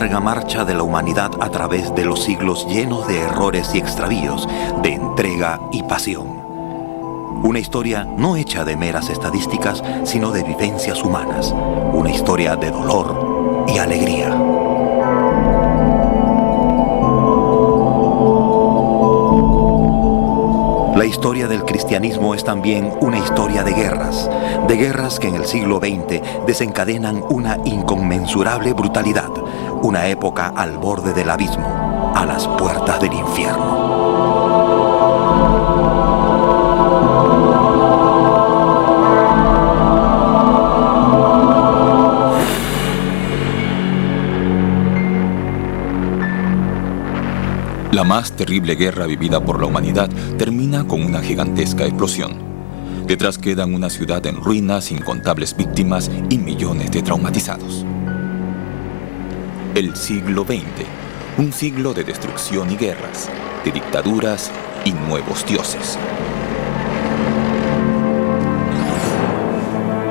larga marcha de la humanidad a través de los siglos llenos de errores y extravíos, de entrega y pasión. Una historia no hecha de meras estadísticas, sino de vivencias humanas. Una historia de dolor y alegría. La historia del cristianismo es también una historia de guerras que en el siglo XX desencadenan una inconmensurable brutalidad, una época al borde del abismo, a las puertas del infierno. La más terrible guerra vivida por la humanidad termina con una gigantesca explosión. Detrás quedan una ciudad en ruinas, incontables víctimas y millones de traumatizados. El siglo XX, un siglo de destrucción y guerras, de dictaduras y nuevos dioses.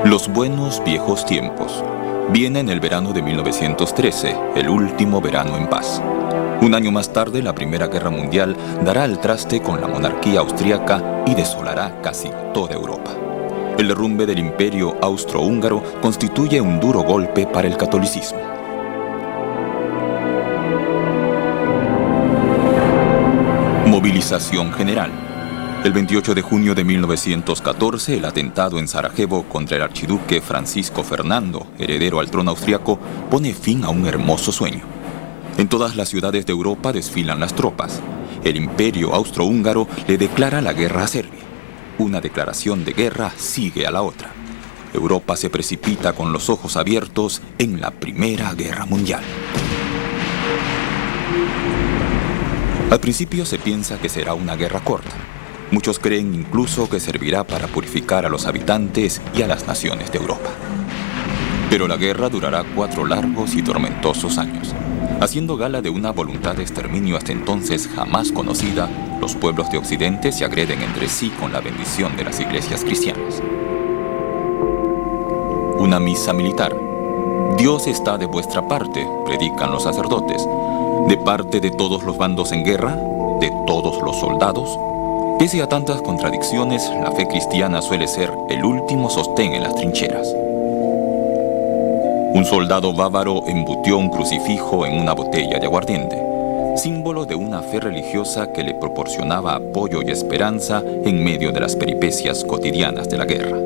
Los buenos viejos tiempos. Viene en el verano de 1913, el último verano en paz. Un año más tarde, la Primera Guerra Mundial dará al traste con la monarquía austríaca y desolará casi toda Europa. El derrumbe del Imperio Austrohúngaro constituye un duro golpe para el catolicismo. Movilización general. El 28 de junio de 1914, el atentado en Sarajevo contra el archiduque Francisco Fernando, heredero al trono austriaco, pone fin a un hermoso sueño. En todas las ciudades de Europa desfilan las tropas. El Imperio Austrohúngaro le declara la guerra a Serbia. Una declaración de guerra sigue a la otra. Europa se precipita con los ojos abiertos en la Primera Guerra Mundial. Al principio se piensa que será una guerra corta. Muchos creen incluso que servirá para purificar a los habitantes y a las naciones de Europa. Pero la guerra durará 4 largos y tormentosos años. Haciendo gala de una voluntad de exterminio hasta entonces jamás conocida, los pueblos de Occidente se agreden entre sí con la bendición de las iglesias cristianas. Una misa militar. Dios está de vuestra parte, predican los sacerdotes. De parte de todos los bandos en guerra, de todos los soldados. Pese a tantas contradicciones, la fe cristiana suele ser el último sostén en las trincheras. Un soldado bávaro embutió un crucifijo en una botella de aguardiente, símbolo de una fe religiosa que le proporcionaba apoyo y esperanza en medio de las peripecias cotidianas de la guerra.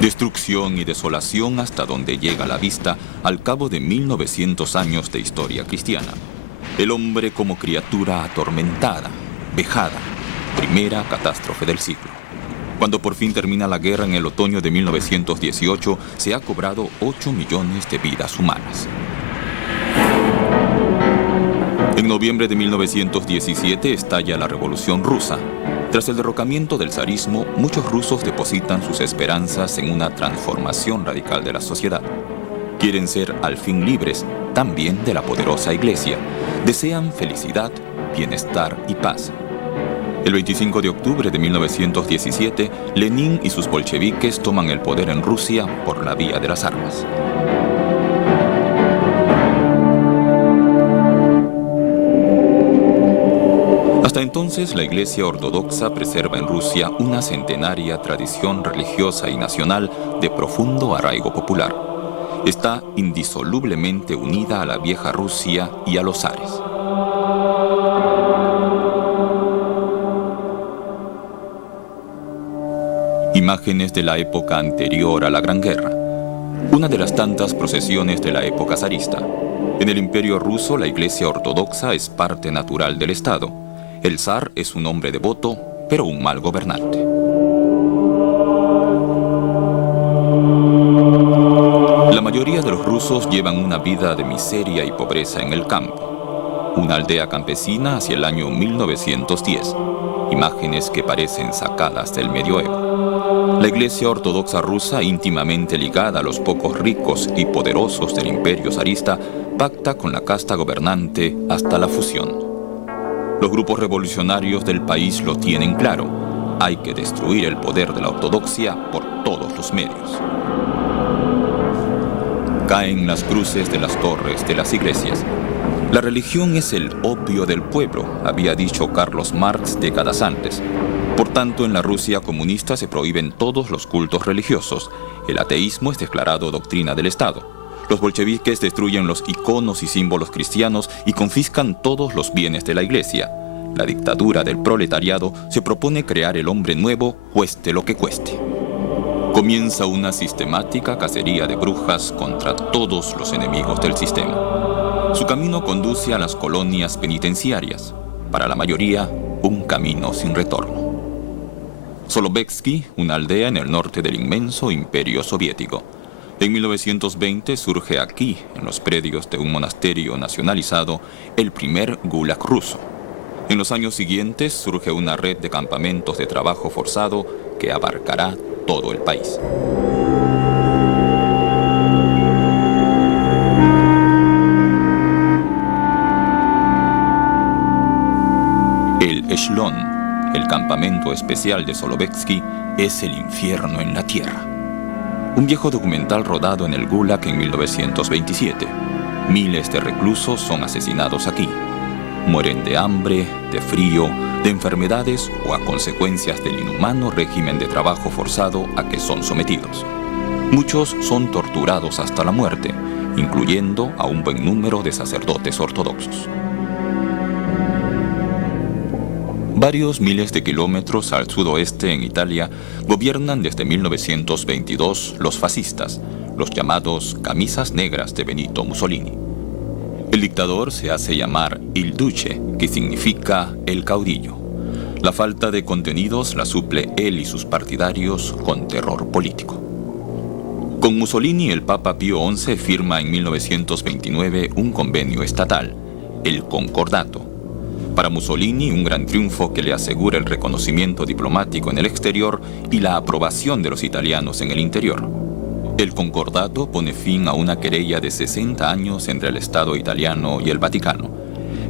Destrucción y desolación hasta donde llega la vista al cabo de 1900 años de historia cristiana. El hombre como criatura atormentada, vejada, primera catástrofe del siglo. Cuando por fin termina la guerra en el otoño de 1918, se ha cobrado 8 millones de vidas humanas. En noviembre de 1917 estalla la Revolución Rusa. Tras el derrocamiento del zarismo, muchos rusos depositan sus esperanzas en una transformación radical de la sociedad. Quieren ser al fin libres, también de la poderosa Iglesia. Desean felicidad, bienestar y paz. El 25 de octubre de 1917, Lenin y sus bolcheviques toman el poder en Rusia por la vía de las armas. Hasta entonces, la Iglesia Ortodoxa preserva en Rusia una centenaria tradición religiosa y nacional de profundo arraigo popular. Está indisolublemente unida a la vieja Rusia y a los zares. Imágenes de la época anterior a la Gran Guerra. Una de las tantas procesiones de la época zarista. En el Imperio ruso, la Iglesia Ortodoxa es parte natural del Estado. El zar es un hombre devoto, pero un mal gobernante. La mayoría de los rusos llevan una vida de miseria y pobreza en el campo. Una aldea campesina hacia el año 1910. Imágenes que parecen sacadas del medioevo. La Iglesia Ortodoxa rusa, íntimamente ligada a los pocos ricos y poderosos del imperio zarista, pacta con la casta gobernante hasta la fusión. Los grupos revolucionarios del país lo tienen claro. Hay que destruir el poder de la ortodoxia por todos los medios. Caen las cruces de las torres de las iglesias. La religión es el opio del pueblo, había dicho Carlos Marx décadas antes. Por tanto, en la Rusia comunista se prohíben todos los cultos religiosos. El ateísmo es declarado doctrina del Estado. Los bolcheviques destruyen los iconos y símbolos cristianos y confiscan todos los bienes de la iglesia. La dictadura del proletariado se propone crear el hombre nuevo, cueste lo que cueste. Comienza una sistemática cacería de brujas contra todos los enemigos del sistema. Su camino conduce a las colonias penitenciarias, para la mayoría un camino sin retorno. Solovetsky, una aldea en el norte del inmenso imperio soviético. En 1920 surge aquí, en los predios de un monasterio nacionalizado, el primer gulag ruso. En los años siguientes surge una red de campamentos de trabajo forzado que abarcará todo el país. El Echelon, el campamento especial de Solovetsky, es el infierno en la tierra. Un viejo documental rodado en el Gulag en 1927. Miles de reclusos son asesinados aquí. Mueren de hambre, de frío, de enfermedades o a consecuencias del inhumano régimen de trabajo forzado a que son sometidos. Muchos son torturados hasta la muerte, incluyendo a un buen número de sacerdotes ortodoxos. Varios miles de kilómetros al sudoeste en Italia gobiernan desde 1922 los fascistas, los llamados camisas negras de Benito Mussolini. El dictador se hace llamar Il Duce, que significa el caudillo. La falta de contenidos la suple él y sus partidarios con terror político. Con Mussolini, el Papa Pío XI firma en 1929 un convenio estatal, el Concordato. Para Mussolini, un gran triunfo que le asegura el reconocimiento diplomático en el exterior y la aprobación de los italianos en el interior. El Concordato pone fin a una querella de 60 años entre el Estado italiano y el Vaticano.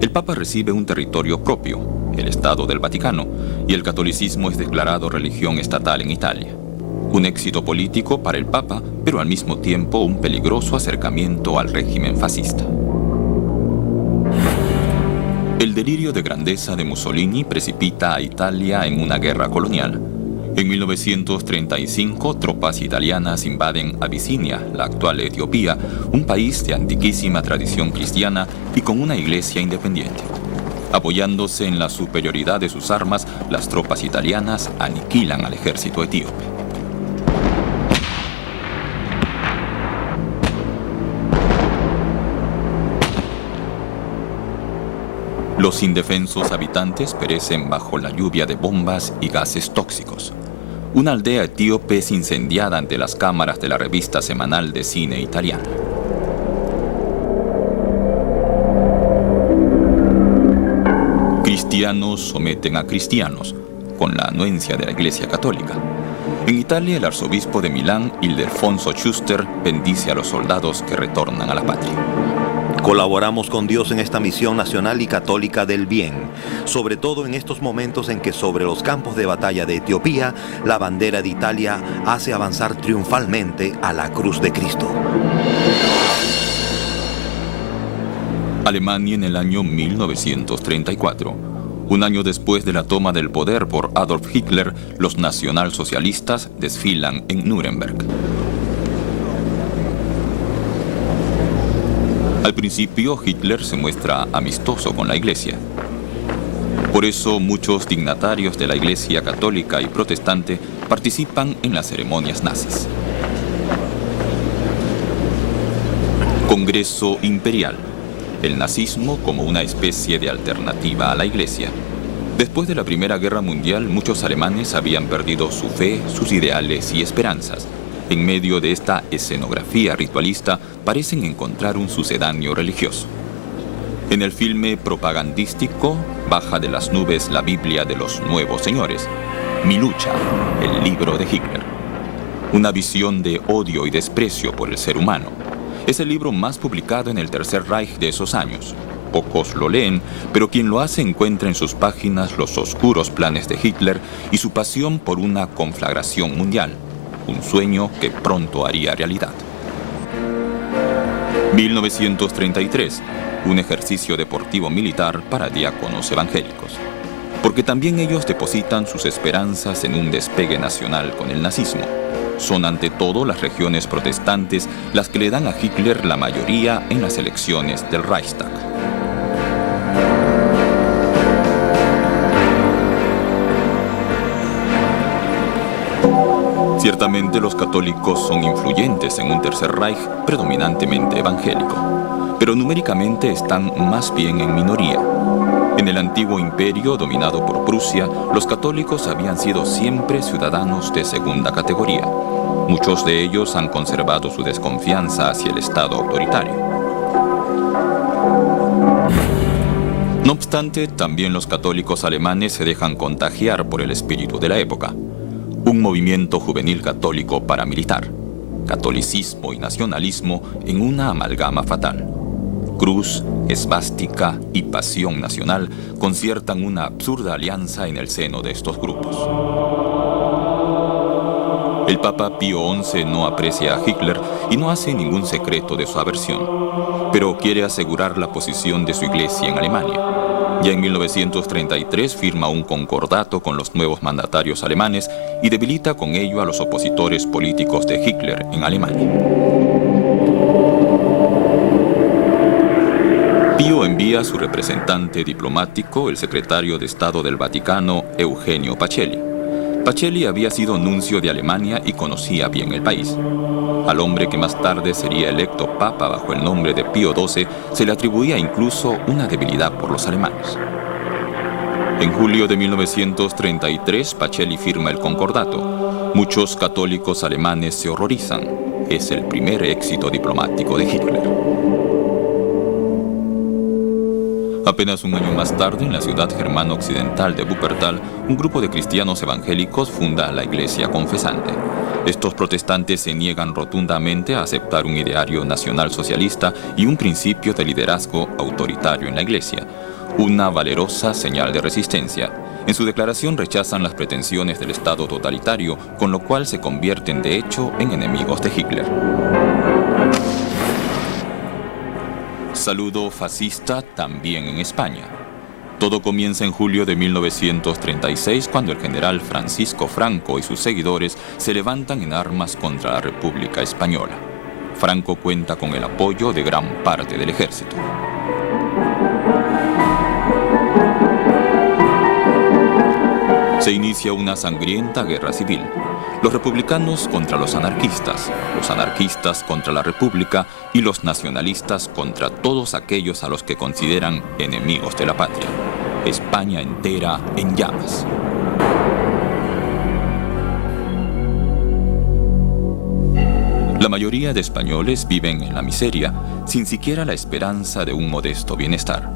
El Papa recibe un territorio propio, el Estado del Vaticano, y el catolicismo es declarado religión estatal en Italia. Un éxito político para el Papa, pero al mismo tiempo un peligroso acercamiento al régimen fascista. El delirio de grandeza de Mussolini precipita a Italia en una guerra colonial. En 1935, tropas italianas invaden Abisinia, la actual Etiopía, un país de antiquísima tradición cristiana y con una iglesia independiente. Apoyándose en la superioridad de sus armas, las tropas italianas aniquilan al ejército etíope. Los indefensos habitantes perecen bajo la lluvia de bombas y gases tóxicos. Una aldea etíope es incendiada ante las cámaras de la revista semanal de cine italiana. Cristianos someten a cristianos, con la anuencia de la Iglesia Católica. En Italia, el arzobispo de Milán, Ildefonso Schuster, bendice a los soldados que retornan a la patria. Colaboramos con Dios en esta misión nacional y católica del bien, sobre todo en estos momentos en que sobre los campos de batalla de Etiopía, la bandera de Italia hace avanzar triunfalmente a la cruz de Cristo. Alemania en el año 1934. Un año después de la toma del poder por Adolf Hitler, los nacionalsocialistas desfilan en Nuremberg. Al principio, Hitler se muestra amistoso con la Iglesia. Por eso, muchos dignatarios de la Iglesia católica y protestante participan en las ceremonias nazis. Congreso Imperial. El nazismo como una especie de alternativa a la Iglesia. Después de la Primera Guerra Mundial, muchos alemanes habían perdido su fe, sus ideales y esperanzas. En medio de esta escenografía ritualista, parecen encontrar un sucedáneo religioso. En el filme propagandístico, baja de las nubes la Biblia de los Nuevos Señores. Mi lucha, el libro de Hitler. Una visión de odio y desprecio por el ser humano. Es el libro más publicado en el Tercer Reich de esos años. Pocos lo leen, pero quien lo hace encuentra en sus páginas los oscuros planes de Hitler y su pasión por una conflagración mundial. Un sueño que pronto haría realidad. 1933, un ejercicio deportivo militar para diáconos evangélicos. Porque también ellos depositan sus esperanzas en un despegue nacional con el nazismo. Son ante todo las regiones protestantes las que le dan a Hitler la mayoría en las elecciones del Reichstag. Ciertamente los católicos son influyentes en un Tercer Reich predominantemente evangélico, pero numéricamente están más bien en minoría. En el antiguo imperio dominado por Prusia, los católicos habían sido siempre ciudadanos de segunda categoría. Muchos de ellos han conservado su desconfianza hacia el Estado autoritario. No obstante, también los católicos alemanes se dejan contagiar por el espíritu de la época. Un movimiento juvenil católico paramilitar, catolicismo y nacionalismo en una amalgama fatal. Cruz, esvástica y pasión nacional conciertan una absurda alianza en el seno de estos grupos. El Papa Pío XI no aprecia a Hitler y no hace ningún secreto de su aversión, pero quiere asegurar la posición de su iglesia en Alemania. Ya en 1933 firma un concordato con los nuevos mandatarios alemanes y debilita con ello a los opositores políticos de Hitler en Alemania. Pío envía a su representante diplomático, el secretario de Estado del Vaticano, Eugenio Pacelli. Pacelli había sido nuncio de Alemania y conocía bien el país. Al hombre que más tarde sería electo papa bajo el nombre de Pío XII se le atribuía incluso una debilidad por los alemanes. En julio de 1933, Pacelli firma el concordato. Muchos católicos alemanes se horrorizan. Es el primer éxito diplomático de Hitler. Apenas un año más tarde, en la ciudad germano occidental de Wuppertal, un grupo de cristianos evangélicos funda la Iglesia Confesante. Estos protestantes se niegan rotundamente a aceptar un ideario nacional socialista y un principio de liderazgo autoritario en la Iglesia, una valerosa señal de resistencia. En su declaración rechazan las pretensiones del Estado totalitario, con lo cual se convierten de hecho en enemigos de Hitler. Saludo fascista también en España. Todo comienza en julio de 1936 cuando el general Francisco Franco y sus seguidores se levantan en armas contra la República Española. Franco cuenta con el apoyo de gran parte del ejército. Se inicia una sangrienta guerra civil. Los republicanos contra los anarquistas contra la República y los nacionalistas contra todos aquellos a los que consideran enemigos de la patria. España entera en llamas. La mayoría de españoles viven en la miseria, sin siquiera la esperanza de un modesto bienestar.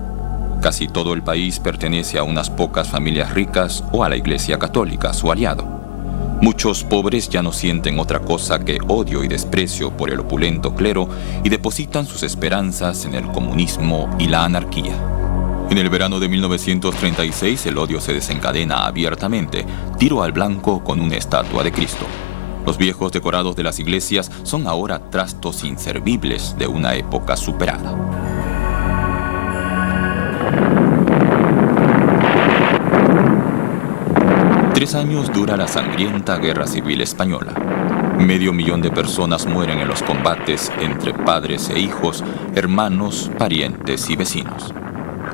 Casi todo el país pertenece a unas pocas familias ricas o a la Iglesia Católica, su aliado. Muchos pobres ya no sienten otra cosa que odio y desprecio por el opulento clero y depositan sus esperanzas en el comunismo y la anarquía. En el verano de 1936 el odio se desencadena abiertamente, tiro al blanco con una estatua de Cristo. Los viejos decorados de las iglesias son ahora trastos inservibles de una época superada. Tres años dura la sangrienta Guerra Civil Española. 500.000 de personas mueren en los combates entre padres e hijos, hermanos, parientes y vecinos.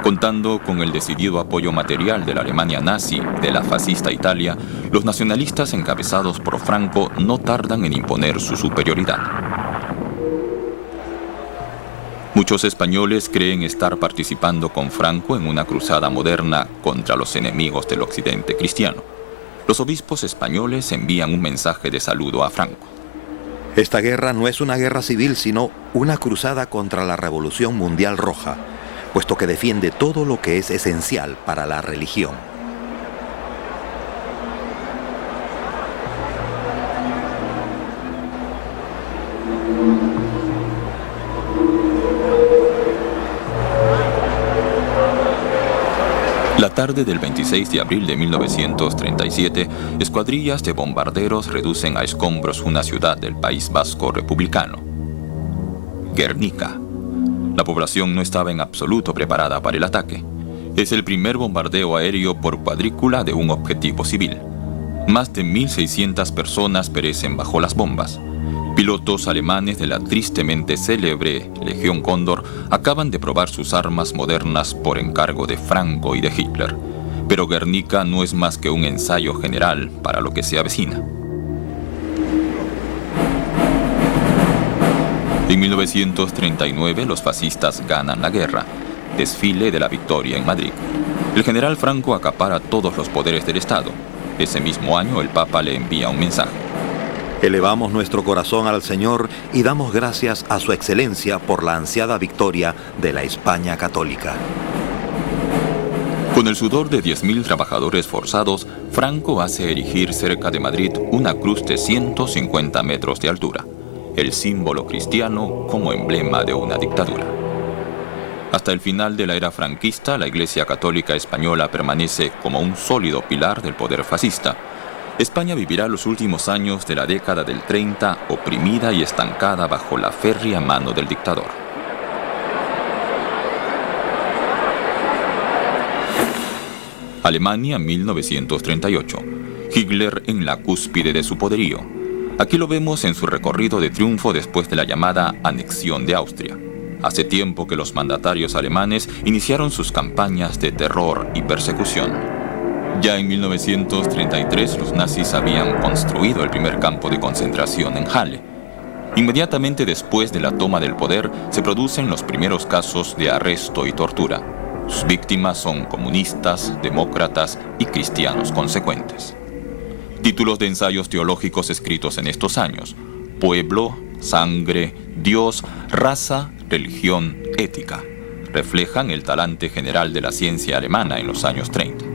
Contando con el decidido apoyo material de la Alemania nazi, de la fascista Italia, los nacionalistas encabezados por Franco no tardan en imponer su superioridad. Muchos españoles creen estar participando con Franco en una cruzada moderna contra los enemigos del occidente cristiano. Los obispos españoles envían un mensaje de saludo a Franco. Esta guerra no es una guerra civil, sino una cruzada contra la Revolución Mundial Roja, puesto que defiende todo lo que es esencial para la religión. La tarde del 26 de abril de 1937, escuadrillas de bombarderos reducen a escombros una ciudad del País Vasco republicano, Guernica, La población no estaba en absoluto preparada para el ataque. Es el primer bombardeo aéreo por cuadrícula de un objetivo civil. Más de 1.600 personas perecen bajo las bombas. Pilotos alemanes de la tristemente célebre Legión Cóndor acaban de probar sus armas modernas por encargo de Franco y de Hitler. Pero Guernica no es más que un ensayo general para lo que se avecina. En 1939 los fascistas ganan la guerra. Desfile de la victoria en Madrid. El general Franco acapara todos los poderes del Estado. Ese mismo año el Papa le envía un mensaje. Elevamos nuestro corazón al Señor y damos gracias a su excelencia por la ansiada victoria de la España católica. Con el sudor de 10.000 trabajadores forzados, Franco hace erigir cerca de Madrid una cruz de 150 metros de altura, el símbolo cristiano como emblema de una dictadura. Hasta el final de la era franquista, la Iglesia Católica Española permanece como un sólido pilar del poder fascista. España vivirá los últimos años de la década del 30 oprimida y estancada bajo la férrea mano del dictador. Alemania, 1938. Hitler en la cúspide de su poderío. Aquí lo vemos en su recorrido de triunfo después de la llamada anexión de Austria. Hace tiempo que los mandatarios alemanes iniciaron sus campañas de terror y persecución. Ya en 1933 los nazis habían construido el primer campo de concentración en Halle. Inmediatamente después de la toma del poder se producen los primeros casos de arresto y tortura. Sus víctimas son comunistas, demócratas y cristianos consecuentes. Títulos de ensayos teológicos escritos en estos años: Pueblo, Sangre, Dios, Raza, Religión, Ética, reflejan el talante general de la ciencia alemana en los años 30.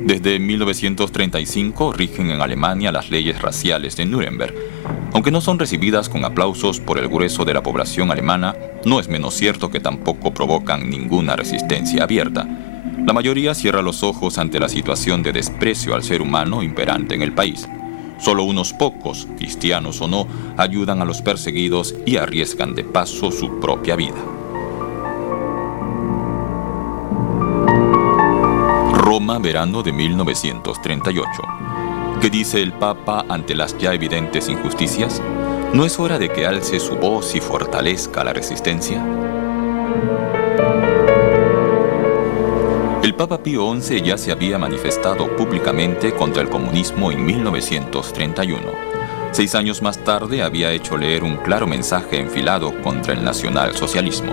Desde 1935 rigen en Alemania las leyes raciales de Nuremberg. Aunque no son recibidas con aplausos por el grueso de la población alemana, no es menos cierto que tampoco provocan ninguna resistencia abierta. La mayoría cierra los ojos ante la situación de desprecio al ser humano imperante en el país. Solo unos pocos, cristianos o no, ayudan a los perseguidos y arriesgan de paso su propia vida. Roma, verano de 1938. ¿Qué dice el Papa ante las ya evidentes injusticias? ¿No es hora de que alce su voz y fortalezca la resistencia? El Papa Pío XI ya se había manifestado públicamente contra el comunismo en 1931. 6 años más tarde había hecho leer un claro mensaje enfilado contra el nacionalsocialismo.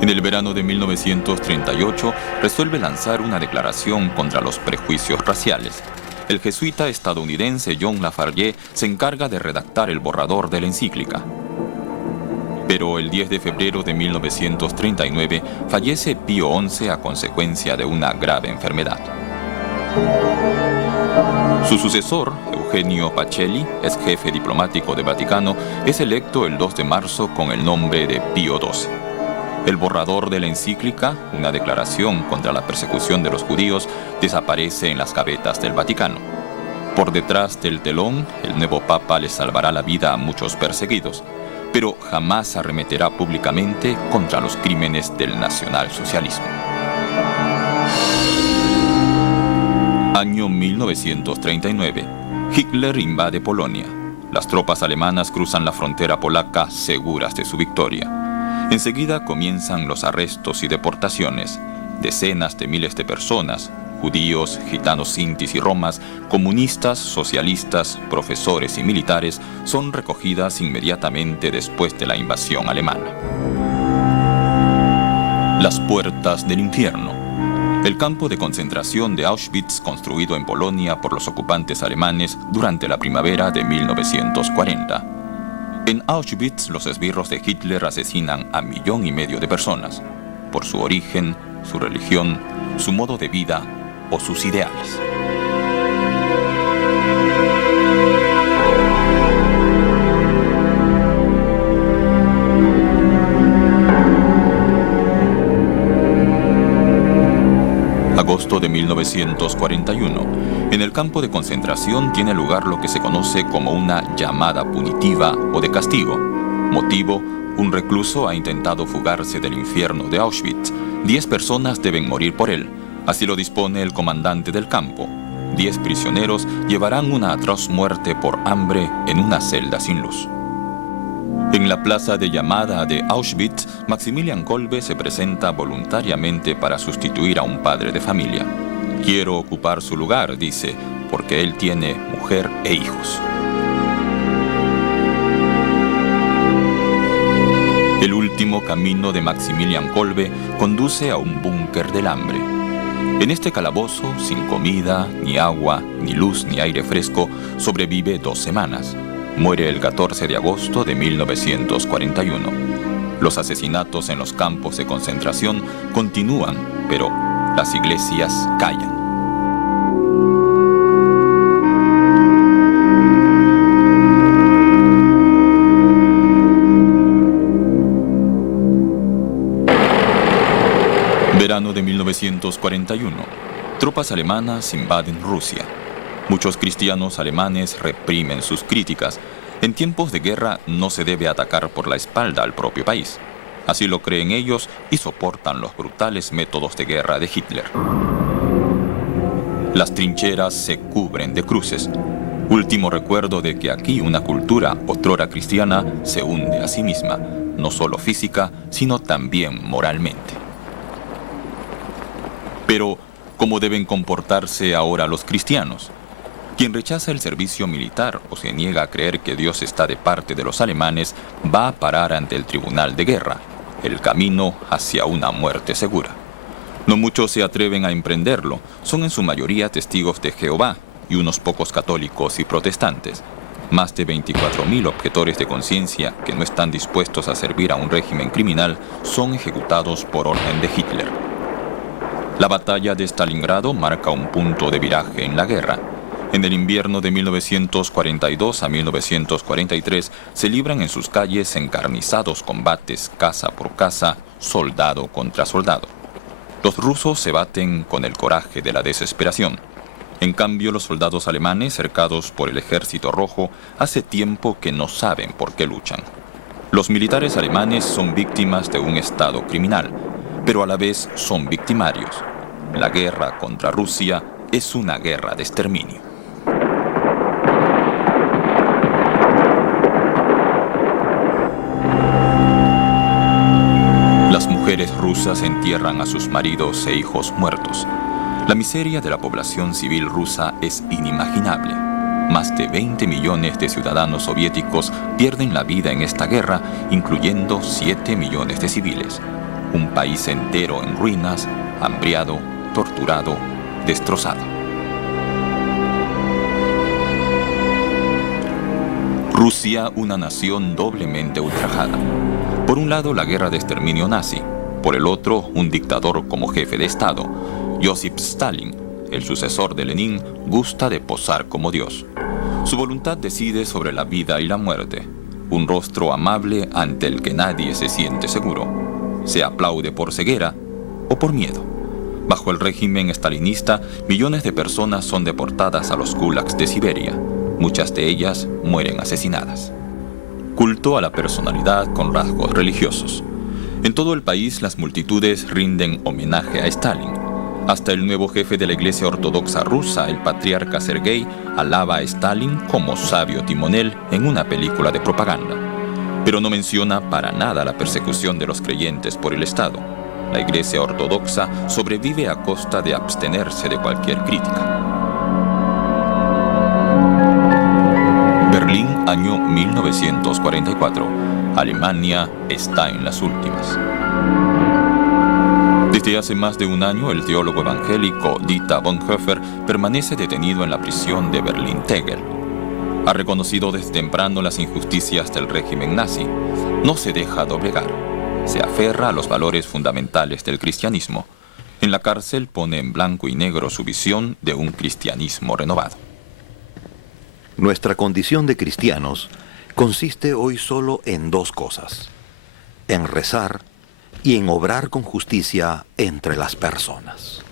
En el verano de 1938 resuelve lanzar una declaración contra los prejuicios raciales. El jesuita estadounidense John Lafargue se encarga de redactar el borrador de la encíclica. Pero el 10 de febrero de 1939 fallece Pío XI a consecuencia de una grave enfermedad. Su sucesor, Eugenio Pacelli, ex jefe diplomático de Vaticano, es electo el 2 de marzo con el nombre de Pío XII. El borrador de la encíclica, una declaración contra la persecución de los judíos, desaparece en las gavetas del Vaticano. Por detrás del telón, el nuevo papa le salvará la vida a muchos perseguidos, pero jamás arremeterá públicamente contra los crímenes del nacionalsocialismo. Año 1939. Hitler invade Polonia. Las tropas alemanas cruzan la frontera polaca seguras de su victoria. Enseguida comienzan los arrestos y deportaciones. Decenas de miles de personas, judíos, gitanos sintis y romas, comunistas, socialistas, profesores y militares, son recogidas inmediatamente después de la invasión alemana. Las puertas del infierno. El campo de concentración de Auschwitz, construido en Polonia por los ocupantes alemanes durante la primavera de 1940. En Auschwitz, los esbirros de Hitler asesinan a 1,5 millones de personas, por su origen, su religión, su modo de vida o sus ideales. Agosto de 1941. En el campo de concentración tiene lugar lo que se conoce como una llamada punitiva o de castigo. Motivo: Un recluso ha intentado fugarse del infierno de Auschwitz. 10 personas deben morir por él. Así lo dispone el comandante del campo. 10 prisioneros llevarán una atroz muerte por hambre en una celda sin luz. En la plaza de llamada de Auschwitz, Maximilian Kolbe se presenta voluntariamente para sustituir a un padre de familia. Quiero ocupar su lugar, dice, porque él tiene mujer e hijos. El último camino de Maximilian Kolbe conduce a un búnker del hambre. En este calabozo, sin comida, ni agua, ni luz, ni aire fresco, sobrevive 2 semanas. Muere el 14 de agosto de 1941. Los asesinatos en los campos de concentración continúan, pero las iglesias callan. Verano de 1941. Tropas alemanas invaden Rusia. Muchos cristianos alemanes reprimen sus críticas. En tiempos de guerra no se debe atacar por la espalda al propio país. Así lo creen ellos y soportan los brutales métodos de guerra de Hitler. Las trincheras se cubren de cruces. Último recuerdo de que aquí una cultura otrora cristiana se hunde a sí misma, no solo física, sino también moralmente. Pero, ¿cómo deben comportarse ahora los cristianos? Quien rechaza el servicio militar o se niega a creer que Dios está de parte de los alemanes va a parar ante el tribunal de guerra, el camino hacia una muerte segura. No muchos se atreven a emprenderlo, son en su mayoría testigos de Jehová y unos pocos católicos y protestantes. Más de 24.000 objetores de conciencia que no están dispuestos a servir a un régimen criminal son ejecutados por orden de Hitler. La batalla de Stalingrado marca un punto de viraje en la guerra. En el invierno de 1942 a 1943 se libran en sus calles encarnizados combates casa por casa, soldado contra soldado. Los rusos se baten con el coraje de la desesperación. En cambio, los soldados alemanes, cercados por el Ejército Rojo, hace tiempo que no saben por qué luchan. Los militares alemanes son víctimas de un Estado criminal, pero a la vez son victimarios. La guerra contra Rusia es una guerra de exterminio. Las mujeres rusas entierran a sus maridos e hijos muertos. La miseria de la población civil rusa es inimaginable. Más de 20 millones de ciudadanos soviéticos pierden la vida en esta guerra, incluyendo 7 millones de civiles. Un país entero en ruinas, hambriado, torturado, destrozado. Rusia, una nación doblemente ultrajada. Por un lado, la guerra de exterminio nazi. Por el otro, un dictador como jefe de Estado. Joseph Stalin, el sucesor de Lenin, gusta de posar como Dios. Su voluntad decide sobre la vida y la muerte. Un rostro amable ante el que nadie se siente seguro. Se aplaude por ceguera o por miedo. Bajo el régimen estalinista, millones de personas son deportadas a los gulags de Siberia. Muchas de ellas mueren asesinadas. Culto a la personalidad con rasgos religiosos. En todo el país, las multitudes rinden homenaje a Stalin. Hasta el nuevo jefe de la Iglesia Ortodoxa rusa, el patriarca Sergei, alaba a Stalin como sabio timonel en una película de propaganda. Pero no menciona para nada la persecución de los creyentes por el Estado. La Iglesia Ortodoxa sobrevive a costa de abstenerse de cualquier crítica. Berlín, año 1944. Alemania está en las últimas. Desde hace más de un año, el teólogo evangélico Dieter Bonhoeffer permanece detenido en la prisión de Berlín-Tegel. Ha reconocido desde temprano las injusticias del régimen nazi. No se deja doblegar. Se aferra a los valores fundamentales del cristianismo. En la cárcel pone en blanco y negro su visión de un cristianismo renovado. Nuestra condición de cristianos consiste hoy solo en 2 cosas: en rezar y en obrar con justicia entre las personas.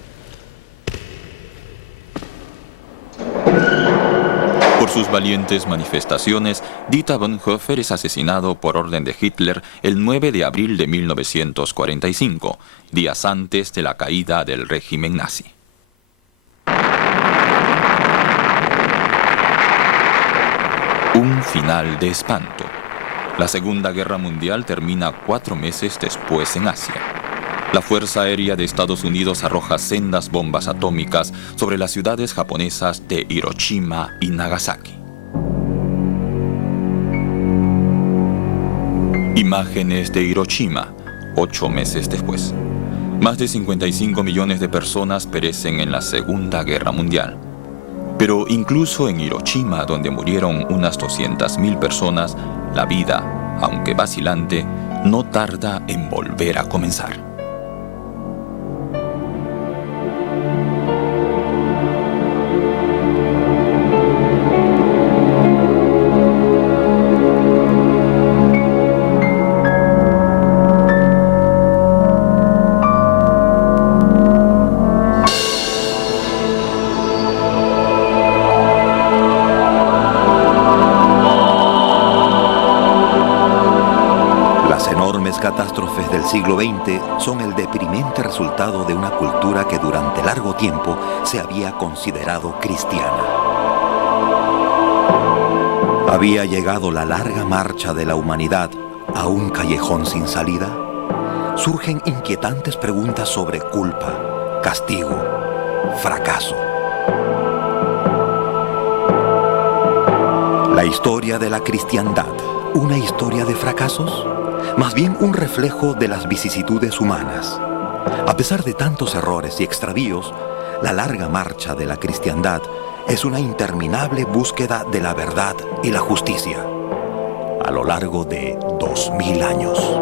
Por Por sus valientes manifestaciones, Dieter Bonhoeffer es asesinado por orden de Hitler el 9 de abril de 1945, días antes de la caída del régimen nazi. Un final de espanto. La Segunda Guerra Mundial termina 4 meses después en Asia. La Fuerza Aérea de Estados Unidos arroja sendas bombas atómicas sobre las ciudades japonesas de Hiroshima y Nagasaki. Imágenes de Hiroshima, 8 meses después. Más de 55 millones de personas perecen en la Segunda Guerra Mundial. Pero incluso en Hiroshima, donde murieron unas 200.000 personas, la vida, aunque vacilante, no tarda en volver a comenzar. Catástrofes del siglo XX son el deprimente resultado de una cultura que durante largo tiempo se había considerado cristiana. ¿Había llegado la larga marcha de la humanidad a un callejón sin salida? Surgen inquietantes preguntas sobre culpa, castigo, fracaso. ¿La historia de la cristiandad, una historia de fracasos? Más bien un reflejo de las vicisitudes humanas. A pesar de tantos errores y extravíos, la larga marcha de la cristiandad es una interminable búsqueda de la verdad y la justicia, a lo largo de 2000 años.